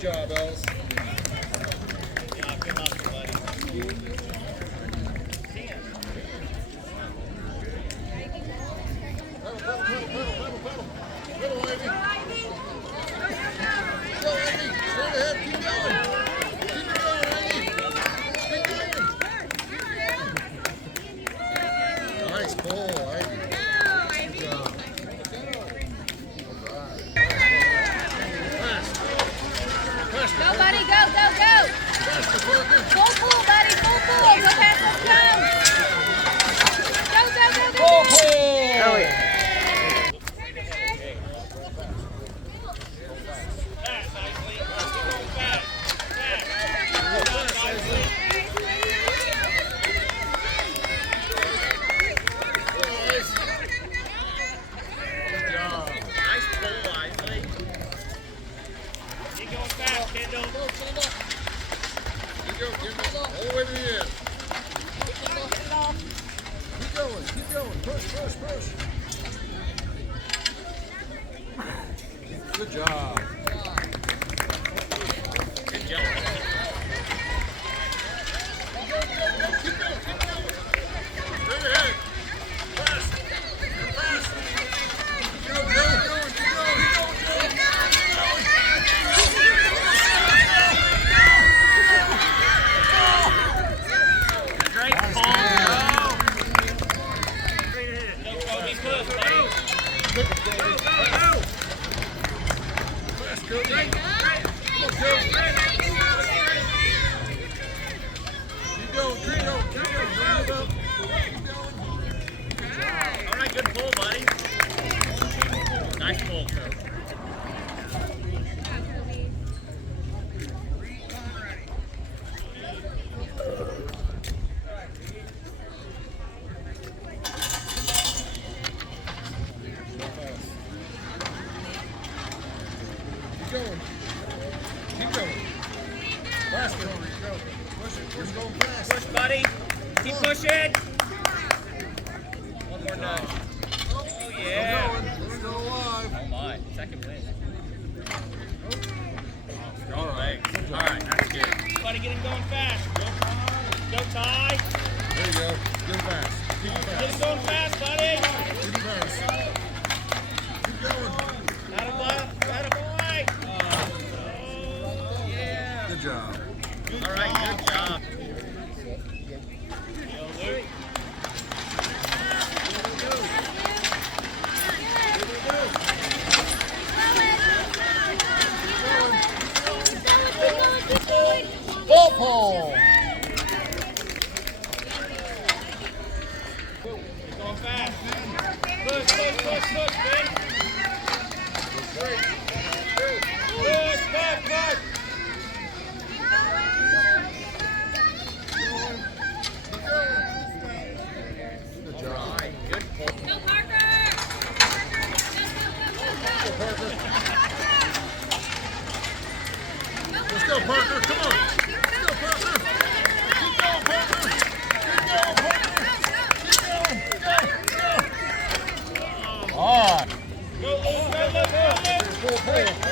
Good job, Ellis. Yeah, good hustle, buddy. Pedal, Ivy. Go, Ivy. Straight ahead. Keep going. Keep it going, Ivy. Keep going. Nice pull, Ivy. Good job. Go, buddy, go, go, go. Full pull, buddy, full pull. Go past, let's go. Go, go, go, go. Full pull! Oh, yeah. All the way to the end. Keep going, keep going. Push, push, push. Good job. Good job. Straight ahead. Fast. Fast. Keep going, keep going, keep going. Great pull. No, Kobe, push, buddy. Fast, Cody. Come on, Cody. Keep going, keep going, keep going. Bring it up. Keep going. Good job. All right, good pull, buddy. Nice pull, Kobe. Keep going. Keep going. Faster. Push it. Push, going fast. Push, buddy. Keep pushing. One more nudge. Oh, Still yeah. going. We're still alive. Oh, my. Second win. Strong legs. All right, that's good. Buddy, get him going fast. Go, Ty. There you go. Get it fast. Keep it Get fast. him going fast, buddy. Keep it fast. Keep going. Attaboy. Yeah. Good job. All right, good job. Yo, Luke. Full pull. Going fast. Push, push, push, push, man. Push, push, push. Good job. All right, good pull. Go, Parker. Go, Parker. Let's go, Parker. Come on. Let's go, Parker. Keep going, Parker. Keep going, Parker. Keep going. Go, go. On. Go, Luke, go, Luke, go, Luke. Full pull.